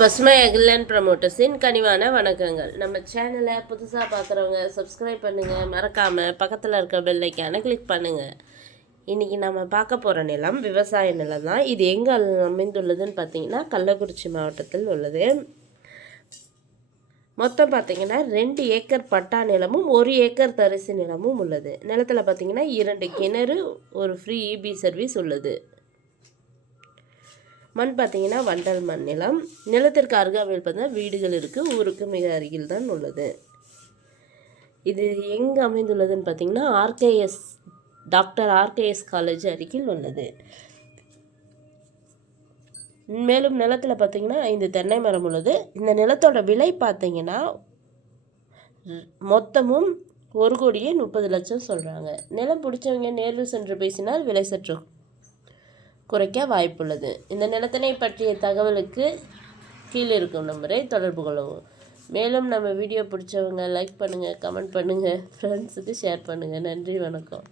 பசுமை அகிலன் ப்ரமோட்டர்ஸின் கனிவான வணக்கங்கள். நம்ம சேனலை புதுசாக பார்க்குறவங்க சப்ஸ்கிரைப் பண்ணுங்கள், மறக்காமல் பக்கத்தில் இருக்க பெல் ஐக்கானை கிளிக் பண்ணுங்கள். இன்றைக்கி நம்ம பார்க்க போகிற நிலம் விவசாய நிலம் தான். இது எங்கே அமைந்துள்ளதுன்னு பார்த்தீங்கன்னா கள்ளக்குறிச்சி மாவட்டத்தில் உள்ளது. மொத்தம் பார்த்திங்கன்னா 2 ஏக்கர் பட்டா நிலமும் 1 ஏக்கர் தரிசு நிலமும் உள்ளது. நிலத்தில் பார்த்திங்கன்னா 2 கிணறு, ஒரு ஃப்ரீ இபி சர்வீஸ் உள்ளது. மண் பார்த்திங்கன்னா வண்டல் மண் நிலம். நிலத்திற்கு அருகாமையில் பார்த்தீங்கன்னா வீடுகள் இருக்குது. ஊருக்கு மிக அருகில் தான் உள்ளது. இது எங்கே அமைந்துள்ளதுன்னு பார்த்திங்கன்னா டாக்டர் ஆர்கேஎஸ் காலேஜ் அருகில் உள்ளது. மேலும் நிலத்தில் பார்த்திங்கன்னா 5 தென்னை மரம் உள்ளது. இந்த நிலத்தோட விலை பார்த்திங்கன்னா மொத்தமும் 1,30,00,000 சொல்கிறாங்க. நிலம் பிடிச்சவங்க நேரில் சென்று பேசினால் விலை சற்று குறைக்க வாய்ப்புள்ளது. இந்த நிலத்தினை பற்றிய தகவலுக்கு கீழே இருக்கும் நம்பரை தொடர்பு கொள்ளவும். மேலும் நம்ம வீடியோ பிடிச்சவங்க லைக் பண்ணுங்கள், கமெண்ட் பண்ணுங்கள், ஃப்ரெண்ட்ஸுக்கு ஷேர் பண்ணுங்கள். நன்றி, வணக்கம்.